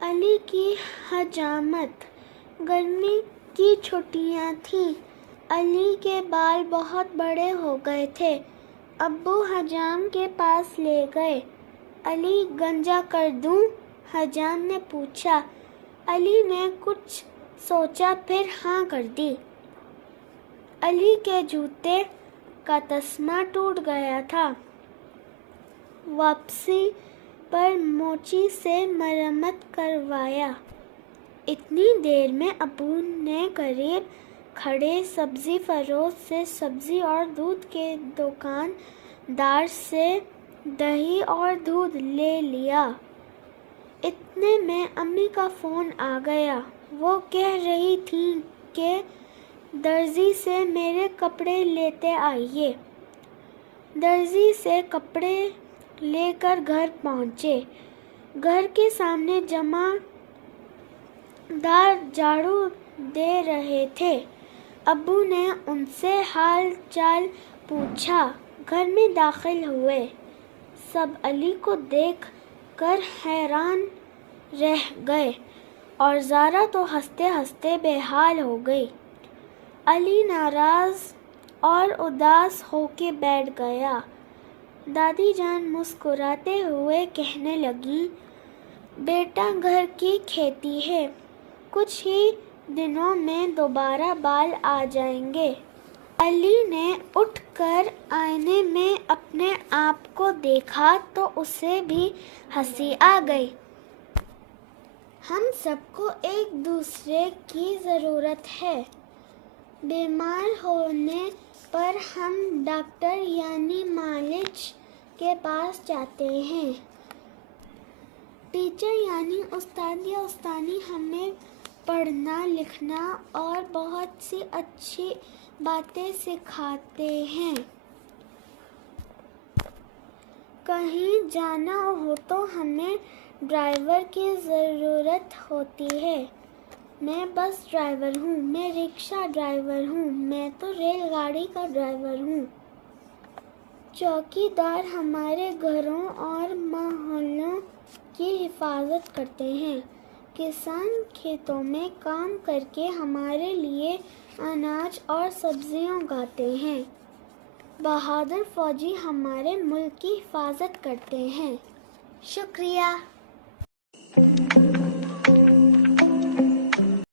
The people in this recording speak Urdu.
علی کی حجامت۔ گرمی کی چھٹیاں تھیں۔ علی کے بال بہت بڑے ہو گئے تھے۔ ابو حجام کے پاس لے گئے۔ علی گنجا کر دوں؟ حجام نے پوچھا۔ علی نے کچھ سوچا پھر ہاں کر دی۔ علی کے جوتے کا تسمہ ٹوٹ گیا تھا۔ واپسی پر موچی سے مرمت کروایا۔ اتنی دیر میں ابو نے قریب کھڑے سبزی فروش سے سبزی اور دودھ کے دکاندار سے دہی اور دودھ لے لیا۔ اتنے میں امی کا فون آ گیا۔ وہ کہہ رہی تھیں کہ درزی سے میرے کپڑے لیتے آئیے۔ درزی سے کپڑے لے کر گھر پہنچے۔ گھر کے سامنے جمع دار جھاڑو دے رہے تھے۔ ابو نے ان سے حال چال پوچھا۔ گھر میں داخل ہوئے۔ سب علی کو دیکھ کر حیران رہ گئے اور زارا تو ہنستے ہنستے بے حال ہو گئی۔ علی ناراض اور اداس ہو کے بیٹھ گیا۔ دادی جان مسکراتے ہوئے کہنے لگیں، بیٹا گھر کی کھیتی ہے، کچھ ہی دنوں میں دوبارہ بال آ جائیں گے۔ علی نے اٹھ کر آئینے میں اپنے آپ کو دیکھا تو اسے بھی ہنسی آ گئی۔ ہم سب کو ایک دوسرے کی ضرورت ہے۔ بیمار ہونے پر ہم ڈاکٹر یعنی معالج کے پاس جاتے ہیں۔ ٹیچر یعنی استاد یا استانی ہمیں پڑھنا لکھنا اور بہت سی اچھی باتیں سکھاتے ہیں۔ کہیں جانا ہو تو ہمیں ڈرائیور کی ضرورت ہوتی ہے۔ میں بس ڈرائیور ہوں، میں رکشہ ڈرائیور ہوں، میں تو ریل گاڑی کا ڈرائیور ہوں۔ چوکیدار ہمارے گھروں اور محلوں کی حفاظت کرتے ہیں۔ کسان کھیتوں میں کام کر کے ہمارے لیے اناج اور سبزیاں اگاتے ہیں۔ بہادر فوجی ہمارے ملک کی حفاظت کرتے ہیں۔ شکریہ۔